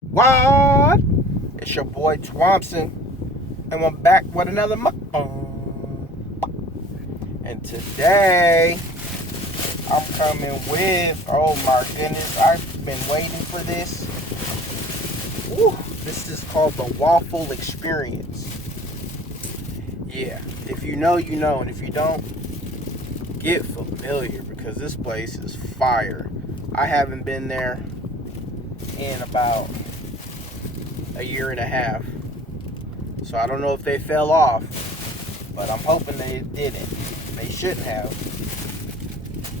What? It's your boy Twampson, and I'm back with another mukbang. And today, I'm coming with, oh my goodness, I've been waiting for this. Woo, this is called the Waffle Experience. Yeah, if you know, you know, and if you don't, get familiar because this place is fire. I haven't been there in about a year and a half. So I don't know if they fell off, but I'm hoping they didn't. They shouldn't have.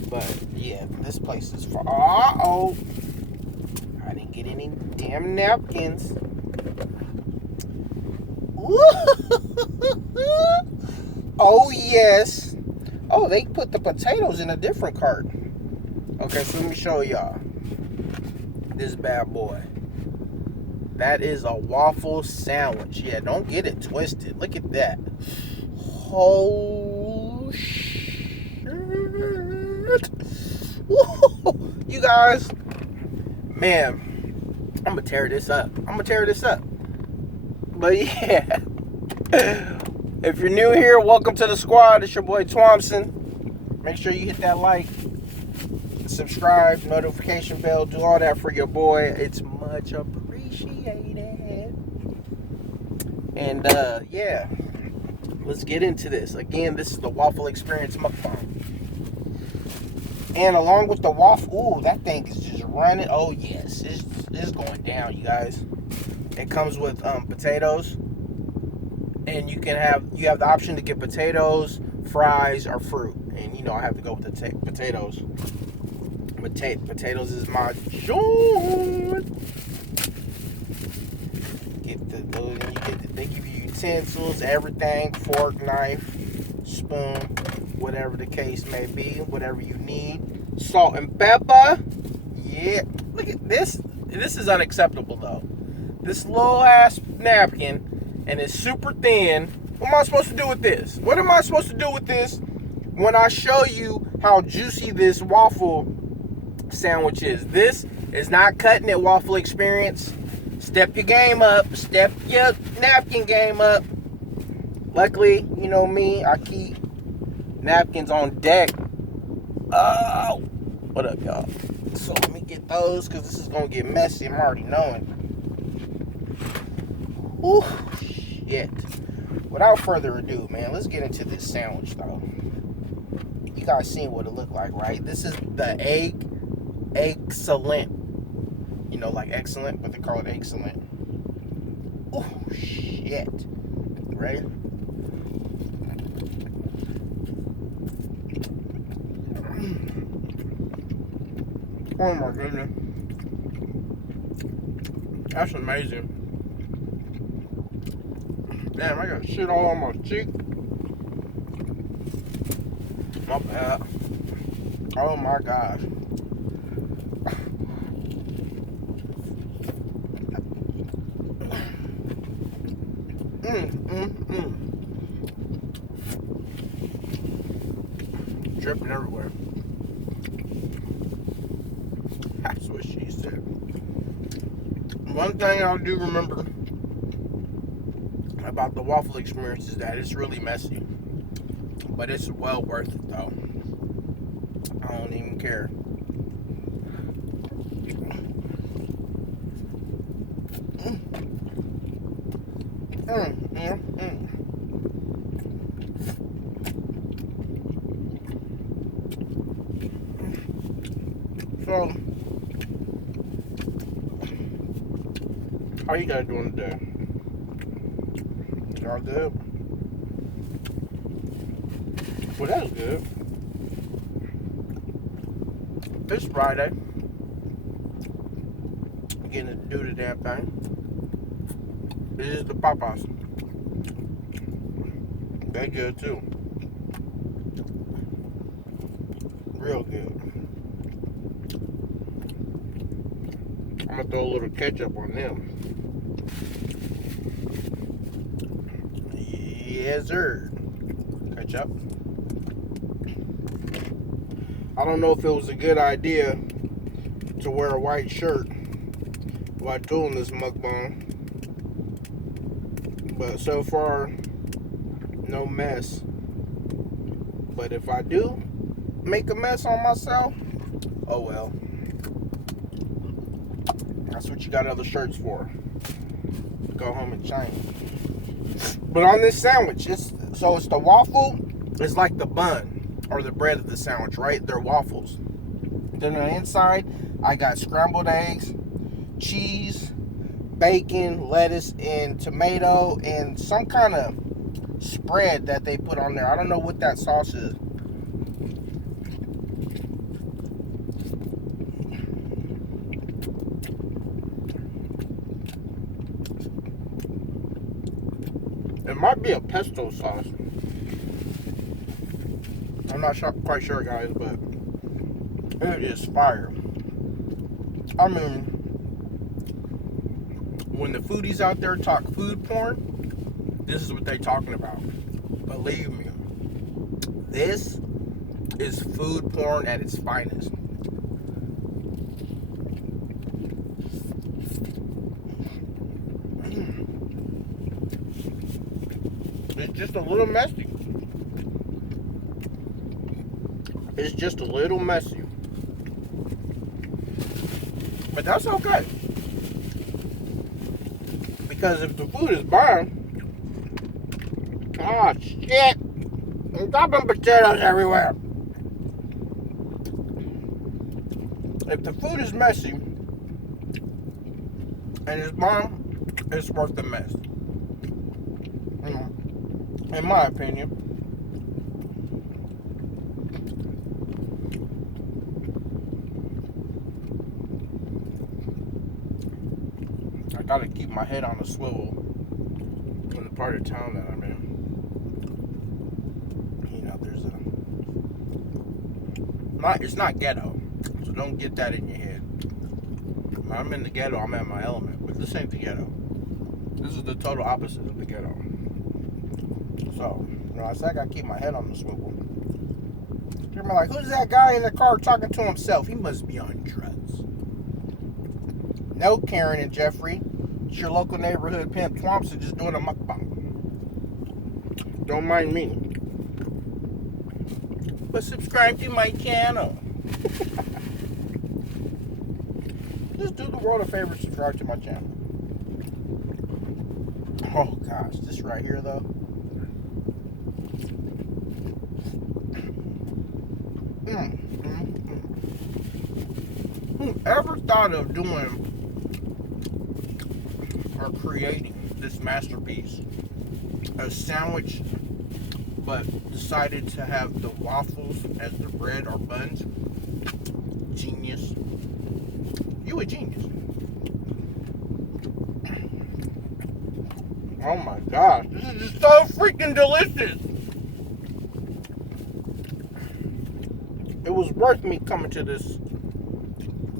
But yeah, this place is far. Uh-oh. I didn't get any damn napkins. Oh yes. Oh, they put the potatoes in a different cart. Okay, so let me show y'all this bad boy. That is a waffle sandwich. Yeah, don't get it twisted. Look at that. Oh, shit. Whoa. You guys, man, I'm going to tear this up. But yeah, if you're new here, welcome to the squad. It's your boy Twampson. Make sure you hit that like, subscribe, notification bell, do all that for your boy. It's much appreciated. And yeah, let's get into this. Again, this is the Waffle Experience mukbang. And along with the waffle, ooh, that thing is just running. Oh yes, it's going down, you guys. It comes with potatoes, and you have the option to get potatoes, fries, or fruit. And you know I have to go with the potatoes. Potatoes is my joint. They give you utensils, everything, fork, knife, spoon, whatever the case may be, whatever you need. Salt and pepper. Yeah, look at this. This is unacceptable though. This little ass napkin, and it's super thin. What am I supposed to do with this? What am I supposed to do with this when I show you how juicy this waffle sandwich is? This is not cutting it, Waffle Experience. Step your game up. Step your napkin game up. Luckily, you know me, I keep napkins on deck. Oh, what up, y'all? So let me get those because this is going to get messy. I'm already knowing. Ooh, shit. Without further ado, man, let's get into this sandwich, though. You guys seen what it looked like, right? This is the excellent. You know, like excellent, but they call it excellent. Oh, shit. Ready? Oh, my goodness. That's amazing. Damn, I got shit all on my cheek. My bad. Oh, my gosh. Dripping everywhere. That's what she said. One thing I do remember about the Waffle Experience is that it's really messy. But it's well worth it, though. I don't even care. So, how you guys doing today? Y'all good? Well, that's good. It's Friday. Getting to do the damn thing. This is the Popeyes. They good too. Real good. I'm gonna throw a little ketchup on them. Yes, sir. Ketchup. I don't know if it was a good idea to wear a white shirt while doing this mukbang. But so far, no mess. But if I do make a mess on myself, oh well. That's what you got other shirts for. Go home and change. But on this sandwich, it's the waffle. It's like the bun or the bread of the sandwich, right? They're waffles. Then on the inside, I got scrambled eggs, cheese, bacon, lettuce, and tomato, and some kind of spread that they put on there. I don't know what that sauce is. It might be a pesto sauce. I'm not quite sure, guys, but it is fire. I mean, when the foodies out there talk food porn, this is what they're talking about. Believe me, this is food porn at its finest. It's just a little messy. It's just a little messy. But that's okay. Because if the food is burned, oh shit, I'm dropping potatoes everywhere. If the food is messy and it's burned, it's worth the mess. In my opinion. I gotta keep my head on a swivel in the part of town that I'm in. You know, there's it's not ghetto, so don't get that in your head. When I'm in the ghetto, I'm at my element, but this ain't the ghetto. This is the total opposite of the ghetto. So, you know, I said I gotta keep my head on the swivel. You're like, who's that guy in the car talking to himself? He must be on drugs. No, Karen and Jeffrey. It's your local neighborhood pimp twampson just doing a mukbang. Don't mind me. But subscribe to my channel. Just do the world a favor, subscribe to my channel. Oh gosh, this right here though. Whoever thought of doing or creating this masterpiece, a sandwich, but decided to have the waffles as the bread or buns? Genius. You a genius. Oh my gosh, this is just so freaking delicious. It was worth me coming to this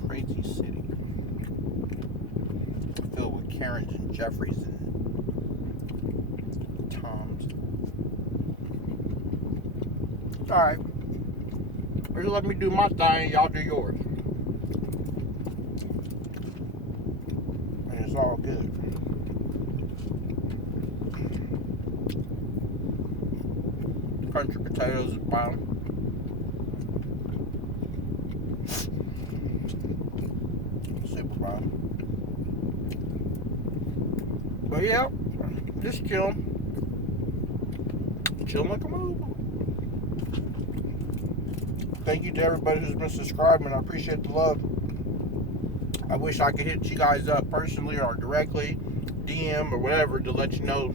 crazy city filled with Karens and Jeffries and Toms. Alright. Just let me do my thing, y'all do yours. And it's all good. Country potatoes at the bottom. Super bottom. But yeah, just chill. Chill like a move. Thank you to everybody who's been subscribing. I appreciate the love. I wish I could hit you guys up personally or directly, DM or whatever, to let you know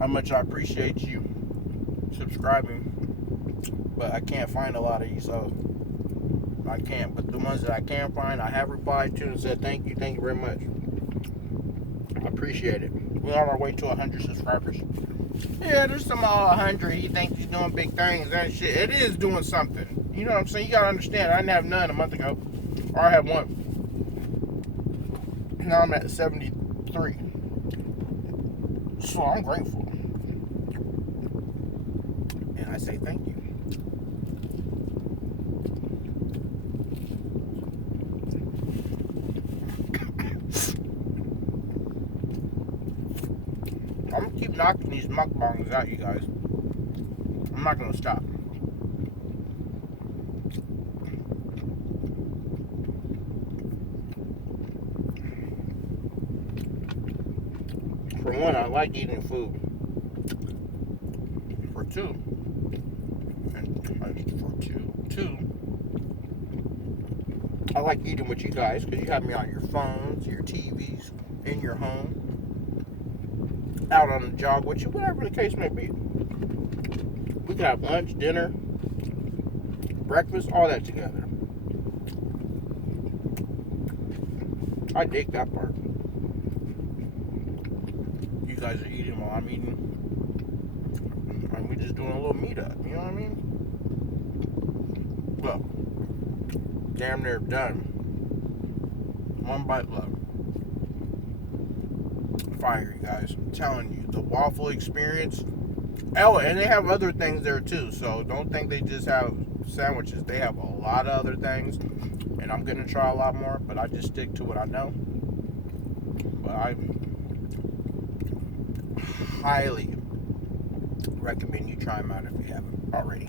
how much I appreciate you subscribing. But I can't find a lot of you, so I can't. But the ones that I can find, I have replied to and said thank you very much. I appreciate it. We're on our way to 100 subscribers. Yeah, there's some 100. He thinks he's doing big things and shit. It is doing something. You know what I'm saying? You gotta understand. I didn't have none a month ago, or I had one. Now I'm at 73. So I'm grateful, and I say thank you. I'm gonna keep knocking these mukbangs out, you guys. I'm not gonna stop. For one, I like eating food. For two, I like eating with you guys because you have me on your phones, your TVs, in your home, out on the jog with you, whatever the case may be. We can have lunch, dinner, breakfast, all that together. I dig that part. You guys are eating while I'm eating. And we just doing a little meetup, you know what I mean? Well, damn near done. One bite left. Fire, you guys. I'm telling you, the waffle experience. Oh, and they have other things there too, so don't think they just have sandwiches. They have a lot of other things, and I'm gonna try a lot more, but I just stick to what I know. But I highly recommend you try them out if you haven't already.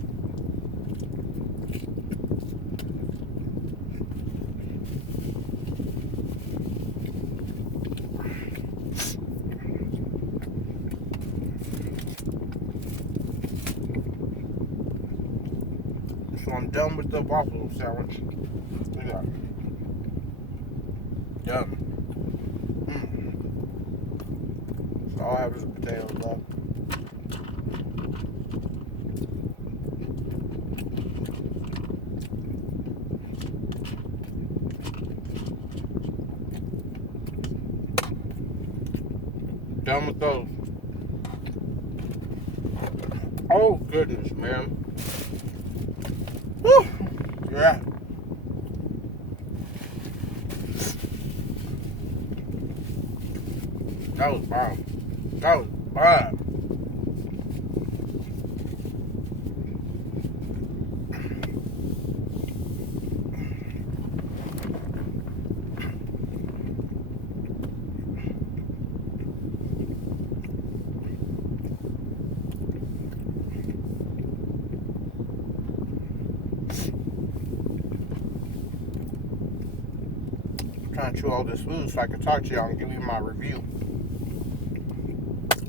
So I'm done with the waffle sandwich. Look at that. Done. So all I have is potatoes left. Done with those. Oh goodness, man. Whew. Yeah. That was bad. That was bad. Trying to chew all this food so I can talk to y'all and give you my review.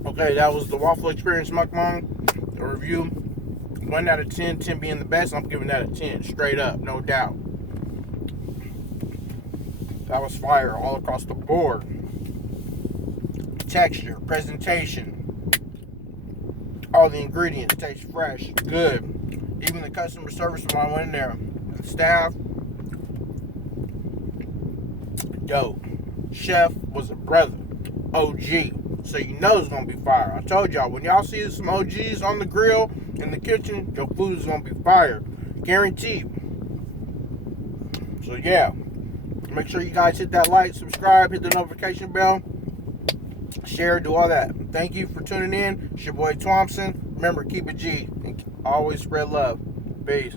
Okay, that was the Waffle Experience Mukbang review. 1 out of 10, 10 being the best. I'm giving that a 10, straight up, no doubt. That was fire all across the board. Texture, presentation, all the ingredients taste fresh, good. Even the customer service when I went in there, the staff, dope. Chef was a brother, OG. So you know it's gonna be fire. I told y'all, when y'all see some OGs on the grill in the kitchen, your food is gonna be fire, guaranteed. So yeah, make sure you guys hit that like, subscribe, hit the notification bell, share, do all that. Thank you for tuning in. It's your boy Twampson. Remember, keep it G and always spread love. Peace.